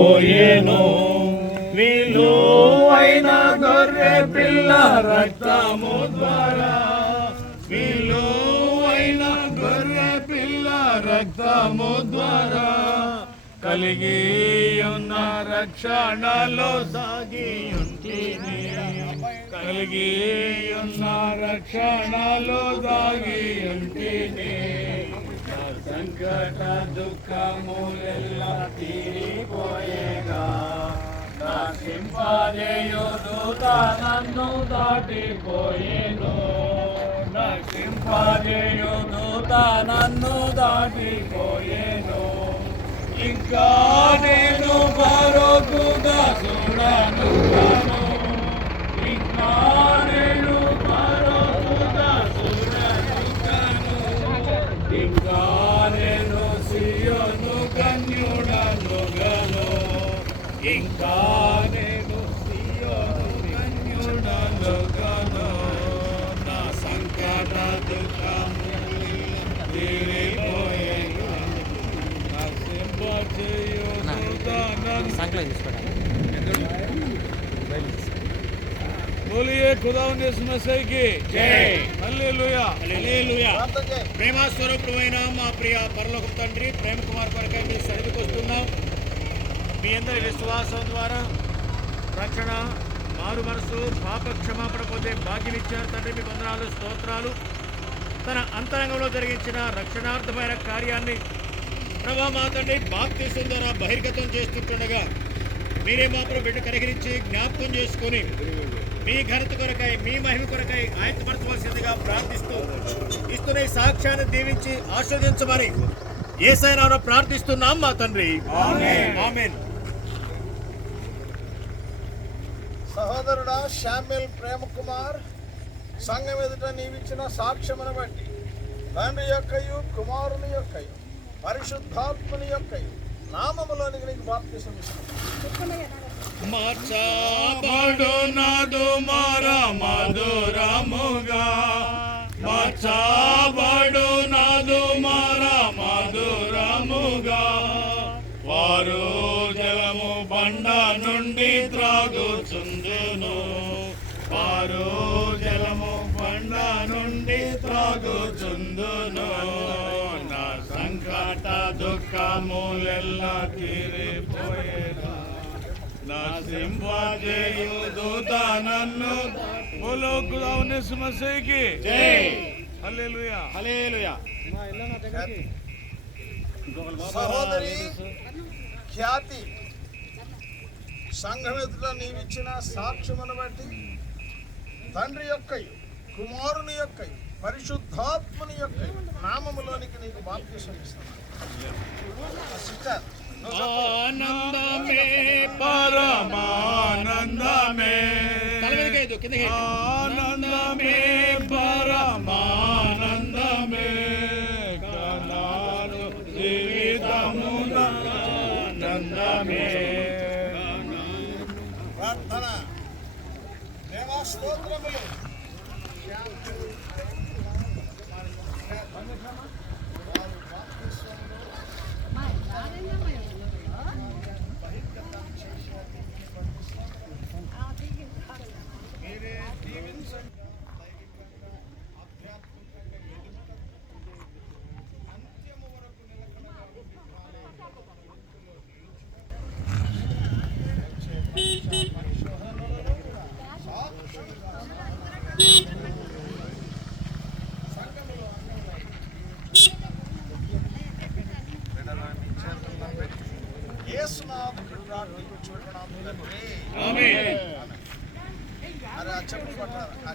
పోయేను విలువైన గొర్రె పిల్ల రక్తము ద్వారా, విలువైన గొర్రె పిల్ల రక్తము ద్వారా కలిగి ఉన్న రక్షణలో సాగి ఉంటిని, కలిగి ఉన్న రక్షణలో సాగి ఉంటిని. సంకట దుఃఖములెల్లా తీరిపోయేగా, నా సింపజేయు దూత నన్ను దాటిపోయేను, నా సింపజేయు దూత నన్ను దాటిపోయేను. ఇంకా నేను మరొకగా చూడను కాను, ఇంకా నేను మరొకగా చూడను కాను, ఇంకా నేను సియోను కన్యుడను గను, ఇంకా నేను సియోను కన్యుడను గను. నా సంకట దుఃఖము తీరిపోయేగా, నా సింపజేయు దూత बोलिए खुदा मसीह की जय, హల్లెలూయా హల్లెలూయా. ప్రేమ స్వరూపుడైన మా ప్రియ పరలోక తండ్రి, ప్రేమ కుమార్ కొరకై మీ సన్నిధికి వస్తున్నాం. మీ అందరి విశ్వాసం ద్వారా రక్షణ, మారు మనసు, పాప క్షమాపణ పొందే భాగ్యం ఇచ్చారు తండ్రి. మీ వందనాలు, స్తోత్రాలు. తన అంతరంగంలో జరిగించిన రక్షణార్థమైన కార్యాన్ని ప్రభా మా తండ్రి బాప్తిసం ద్వారా బహిర్గతం చేస్తుండగా మీరే మాత్రం బిడ్డ కనికరించి జ్ఞాపకం చేసుకొని మీ ఘనత కొరకై, మీ మహిమ కొరకై ఆయత్తపరచవలసిందిగా ప్రార్థిస్తూ ఇస్తున్న ఈ సాక్ష్యాన్ని దీవించి ఆస్వాదించమని యేసయ్య నామములో ప్రార్థిస్తున్నాం మా తండ్రి, ఆమేన్ ఆమేన్. సహోదరుడా శామ్యూల్ ప్రేమ కుమార్, సంఘం ఎదుట నీవిచ్చిన సాక్ష్యమును బట్టి తండ్రి యొక్కయు కుమారుని యొక్కయు పరిశుద్ధాత్మని యొక్కయు నామములోనికి నీకు బాప్తిసం ఇస్తున్నాను. మార్చబడునదు మారా మధురముగా, మార్చబడునదు మారా మధురముగా, వారు జలము బండ నుండి త్రాగుచుందును, వారు జలము బండ నుండి త్రాగుచుందును. నా సంకట దుఃఖములెల్లా తీరిపోయేగా, నా సింపజేయు దూత నన్ను. బోలో ఖుదా మసీహ్ కి జై, హల్లెలూయా హల్లెలూయా. సహోదరి ఖ్యాతి, సంఘం ఎదుట నీవిచ్చిన సాక్ష్యమును బట్టి తండ్రి యొక్కయు కుమారుని యొక్కయు పరిశుద్ధాత్మని యొక్కయు నామములోనికి నీకు బాప్తిసం ఇస్తున్నాను. సిస్టర్, ఆనందమే పరమానందమే, ఆనందమే పరమానందమే, కనాను జీవితమున ఆనందమే. ప్రార్థన. దేవా స్తోత్రములు. అరే చెప్పు